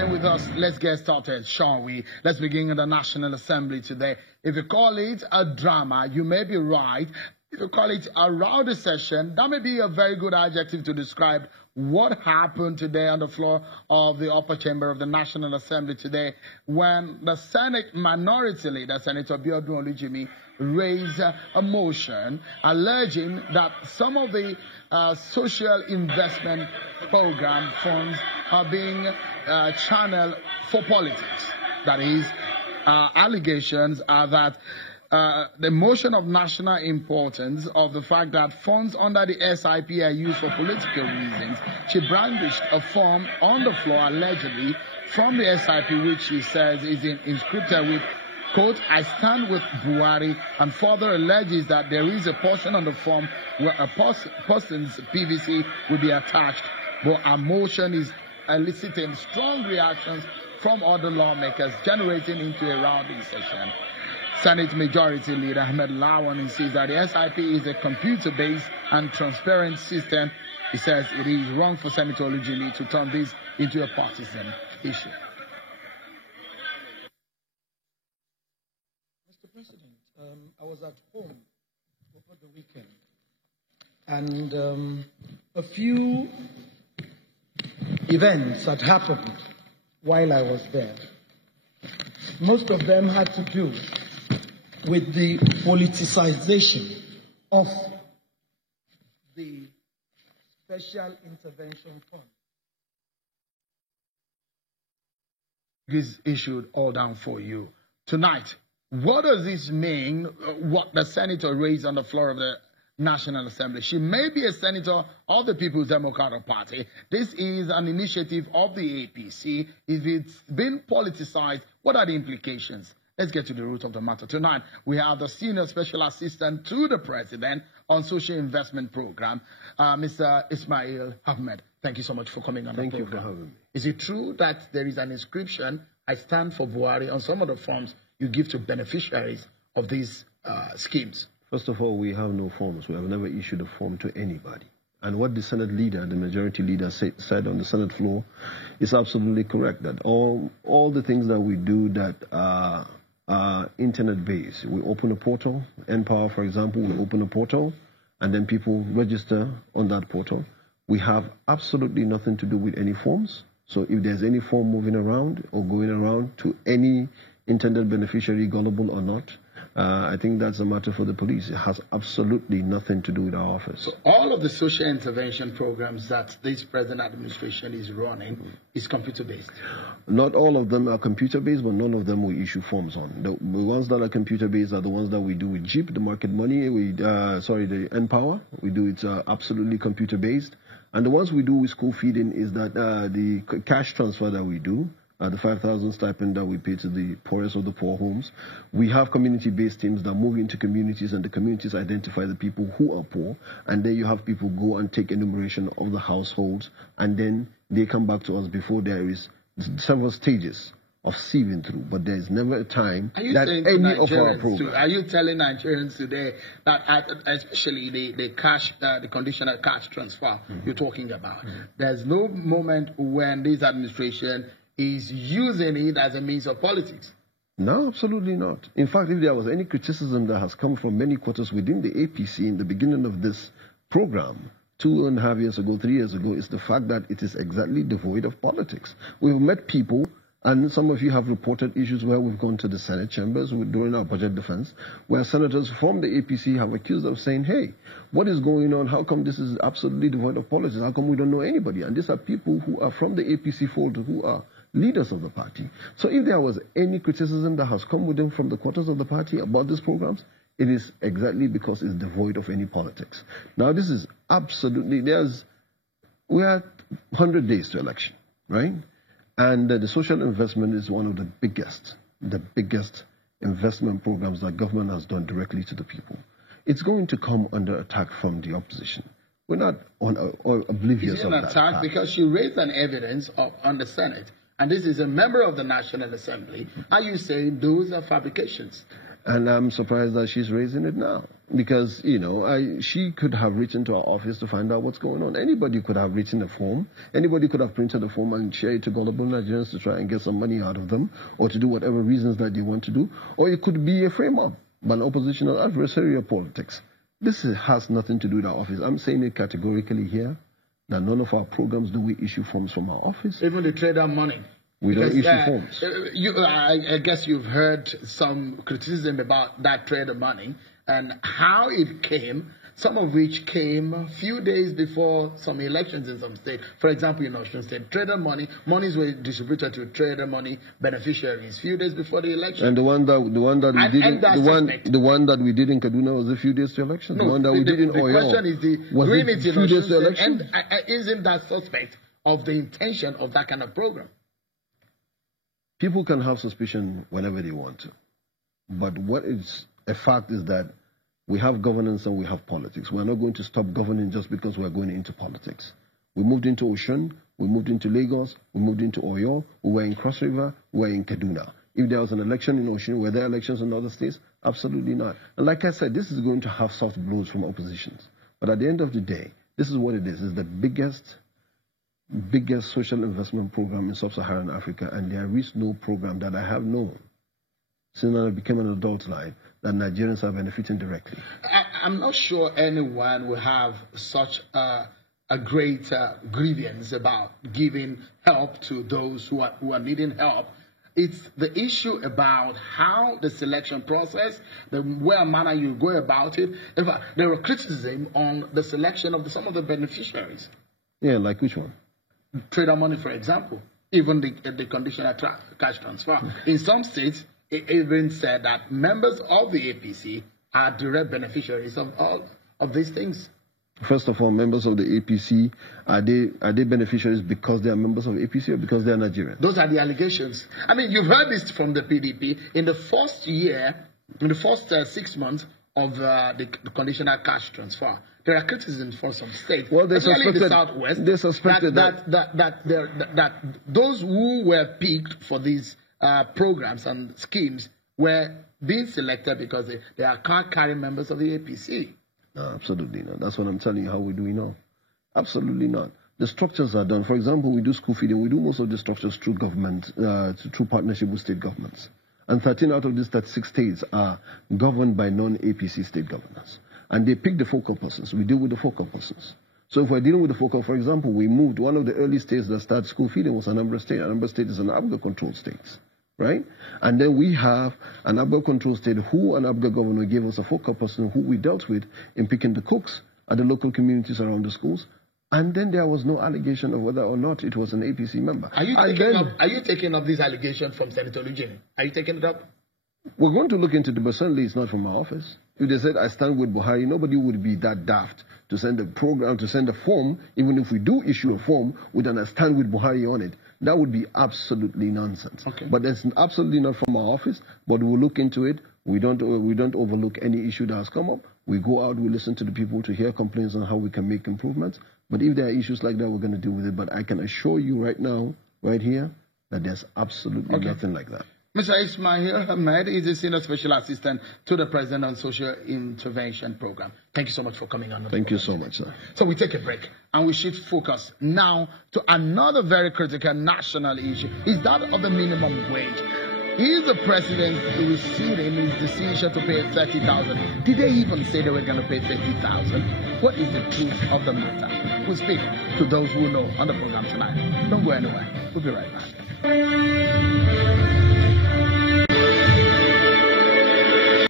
in with us. Let's get started, shall we? Let's begin in the National Assembly today. If you call it a drama, you may be right. If you call it a rowdy session, that may be a very good adjective to describe what happened today on the floor of the upper chamber of the National Assembly today when the Senate Minority Leader, Senator Biodun Olujimi, raised a motion alleging that some of the social investment program funds are being channeled for politics. That is, allegations are that the motion of national importance of the fact that funds under the SIP are used for political reasons. She brandished a form on the floor allegedly from the SIP, which she says is inscripted with, quote, "I stand with Buhari," and further alleges that there is a portion on the form where a person's PVC will be attached, but a motion is eliciting strong reactions from other lawmakers, generating into a rowdy session. Senate Majority Leader Ahmed Lawan insists that the SIP is a computer-based and transparent system. He says it is wrong for Senator Olujimi to turn this into a partisan issue. Mr. President, I was at home over the weekend, and a few events had happened while I was there. Most of them had to do with the politicization of the Special Intervention Fund. This issued all down for you. Tonight, what does this mean, what the senator raised on the floor of the National Assembly? She may be a senator of the People's Democratic Party. This is an initiative of the APC. If it's been politicized, what are the implications? Let's get to the root of the matter. Tonight, we have the Senior Special Assistant to the President on Social Investment Program, Mr. Ismail Ahmed. Thank you so much for coming on the program. Thank you for having me. Is it true that there is an inscription, "I stand for Buhari," on some of the forms you give to beneficiaries of these schemes? First of all, we have no forms. We have never issued a form to anybody. And what the Senate leader, the majority leader, said on the Senate floor is absolutely correct, that all the things that we do that are internet-based. We open a portal. NPower, for example, will open a portal, and then people register on that portal. We have absolutely nothing to do with any forms. So if there's any form moving around or going around to any intended beneficiary, gullible or not, I think that's a matter for the police. It has absolutely nothing to do with our office. So all of the social intervention programs that this present administration is running is computer-based? Not all of them are computer-based, but none of them we issue forms on. The ones that are computer-based are the ones that we do with JIP, the market money, the NPower. We do it absolutely computer-based. And the ones we do with school feeding is that the cash transfer that we do, the 5,000 stipend that we pay to the poorest of the poor homes. We have community-based teams that move into communities, and the communities identify the people who are poor, and then you have people go and take enumeration of the households, and then they come back to us before there is several stages of sieving through, but there is never a time that any of our programs. Are you telling Nigerians today that, especially the cash, the conditional cash transfer you're talking about, there's no moment when this administration is using it as a means of politics? No, absolutely not. In fact, if there was any criticism that has come from many quarters within the APC in the beginning of this program, 2.5 years ago, 3 years ago, is the fact that it is exactly devoid of politics. We've met people, and some of you have reported issues where we've gone to the Senate chambers during our budget defense, where senators from the APC have accused us of saying, hey, what is going on? How come this is absolutely devoid of politics? How come we don't know anybody? And these are people who are from the APC fold, who are leaders of the party. So if there was any criticism that has come within from the quarters of the party about these programs, it is exactly because it's devoid of any politics. Now, this is absolutely, we are 100 days to election, right? And the social investment is one of the biggest investment programs that government has done directly to the people. It's going to come under attack from the opposition. We're not oblivious of that. Is it an attack? Because you raised an evidence on the Senate, and this is a member of the National Assembly. Are you saying those are fabrications? And I'm surprised that she's raising it now. because, she could have written to our office to find out what's going on. Anybody could have written a form. Anybody could have printed a form and shared it to gullible Nigerians to try and get some money out of them, or to do whatever reasons that they want to do. Or it could be a frame-up by an oppositional adversarial politics. This has nothing to do with our office. I'm saying it categorically here, that none of our programs do we issue forms from our office. Even the trader money. We don't issue forms. I guess you've heard some criticism about that trader money and how it came, some of which came a few days before some elections in some state. For example, in Osun State, trader monies were distributed to trader money beneficiaries a few days before the election. And the one that we did in Kaduna was a few days to election. No, the one that we did in Oyo question is was doing a it in few days to Osun election. State, and isn't that suspect of the intention of that kind of program? People can have suspicion whenever they want to. But what is a fact is that we have governance and we have politics. We're not going to stop governing just because we're going into politics. We moved into Osun, we moved into Lagos, we moved into Oyo, we were in Cross River, we were in Kaduna. If there was an election in Osun, were there elections in other states? Absolutely not. And like I said, this is going to have soft blows from oppositions. But at the end of the day, this is what it is. It's the biggest social investment program in sub-Saharan Africa, and there is no program that I have known since I became an adult life that Nigerians are benefiting directly. I'm not sure anyone will have such a great grievance about giving help to those who are needing help. It's the issue about how the selection process, the way and manner you go about it. In fact, there were criticism on the selection of some of the beneficiaries. Yeah, like which one? Trader money, for example, even the conditional cash transfer. In some states, it even said that members of the APC are direct beneficiaries of all of these things. First of all, members of the APC, are they beneficiaries because they are members of APC or because they are Nigerians? Those are the allegations. I mean, you've heard this from the PDP. In the first 6 months of the conditional cash transfer, there are criticisms from some states, well, especially in the Southwest, they suspected that those who were picked for these programs and schemes were being selected because they are card-carrying members of the APC. No, absolutely not. That's what I'm telling you. How we do we know? Absolutely not. The structures are done. For example, we do school feeding. We do most of the structures through government, through partnership with state governments. And 13 out of these 36 states are governed by non-APC state governors. And they pick the focal persons. We deal with the focal persons. So if we're dealing with the focal, for example, we moved one of the early states that started school feeding was Anambra State. Anambra State is an ABGA-controlled state, right? And then we have an ABGA-controlled state who an ABGA governor gave us a focal person who we dealt with in picking the cooks at the local communities around the schools. And then there was no allegation of whether or not it was an APC member. Are you taking up this allegation from Senator Lugini? Are you taking it up? We're going to look into it, but certainly it's not from my office. If they said I stand with Buhari, nobody would be that daft to send a program, to send a form, even if we do issue a form with an I stand with Buhari on it. That would be absolutely nonsense. Okay. But it's absolutely not from our office, but we'll look into it. We don't overlook any issue that has come up. We go out, we listen to the people to hear complaints on how we can make improvements. But if there are issues like that, we're going to deal with it. But I can assure you right now, right here, that there's absolutely nothing like that. Mr. Ismail Ahmed is the Senior Special Assistant to the President on Social Intervention Program. Thank you so much for coming on. Thank you so much, sir. So we take a break and we shift focus now to another very critical national issue. Is that of the minimum wage. Is the president rescinding his decision to pay 30,000? Did they even say they were going to pay 30,000? What is the truth of the matter? We'll speak to those who know on the program tonight. Don't go anywhere. We'll be right back.